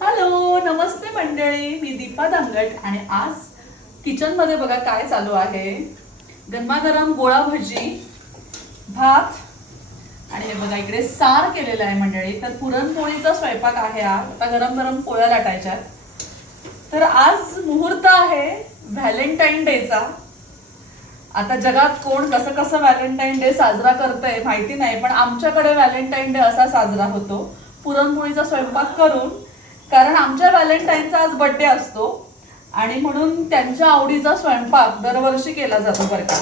Hello, नमस्ते मंडळी. मी दीपा दांगट आणि आज किचन मध्ये बघा काय चालू आहे. गरमागरम गोळा भजी, भात आणि हे बघा इकडे सार केलेला आहे मंडळी. तर पुरणपोळीचा स्वयंपाक आहे. आता गरम गरम पोळ्या लाटायच्या. तर आज मुहूर्त आहे व्हॅलेंटाईन डेचा. आता जगात कोण कसं कसं व्हॅलेंटाईन डे साजरा करतंय माहिती नाही, पण आमच्याकडे व्हॅलेंटाईन डे असा साजरा होतो पुरणपोळीचा स्वयंपाक करून. कारण आमच्या व्हॅलेंटाईनचा आज बर्थडे असतो आणि म्हणून त्यांच्या आवडीचा स्वयंपाक दरवर्षी केला जातो बरं का.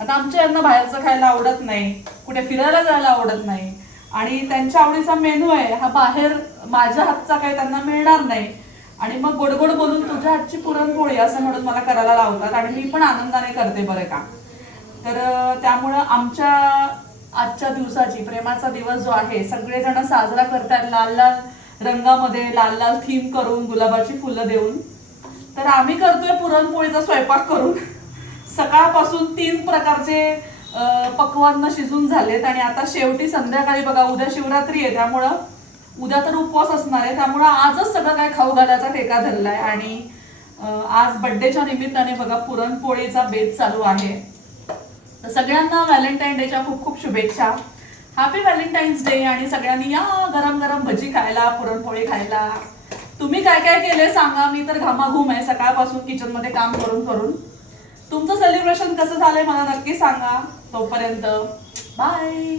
आता आमच्या यांना बाहेरचं खायला आवडत नाही, कुठे फिरायला जायला आवडत नाही आणि त्यांच्या आवडीचा मेनू आहे हा बाहेर माझ्या हातचा काही त्यांना मिळणार नाही. आणि मग गोडगोड बोलून तुझ्या हातची पुरणपोळी असं म्हणून मला करायला लावतात आणि मी पण आनंदाने करते बरं का. तर त्यामुळं आमच्या आजच्या दिवसाची प्रेमाचा दिवस जो आहे सगळेजण साजरा करतात लाल लाल रंगामध्ये, लाल लाल थीम करून, गुलाबाची फुलं देऊन. तर आम्ही करतोय पुरणपोळीचा स्वयंपाक करून. सकाळपासून 3 प्रकारचे पक्वान्न शिजून झालेत आणि आता शेवटी संध्याकाळी बघा उद्या शिवरात्री आहे, त्यामुळं उद्या तर उपवास असणार आहे, त्यामुळं आजच सगळं काय खाऊ घालायचा ठेका धरलाय. आणि आज बर्थडेच्या निमित्ताने बघा पुरणपोळीचा बेत चालू आहे. तर सगळ्यांना व्हॅलेंटाईन डेच्या खूप खूप शुभेच्छा. Happy Valentine's day. आणि सगळ्यांनी या गरम गरम भजी खायला, पुरणपोळी खायला. तुम्ही काय काय केले सांगा. मी तर घामाघूम आहे सकाळपासून किचन मध्ये काम करून करून. तुमचं सेलिब्रेशन कसं झालंय मला नक्की सांगा. तोपर्यंत बाय.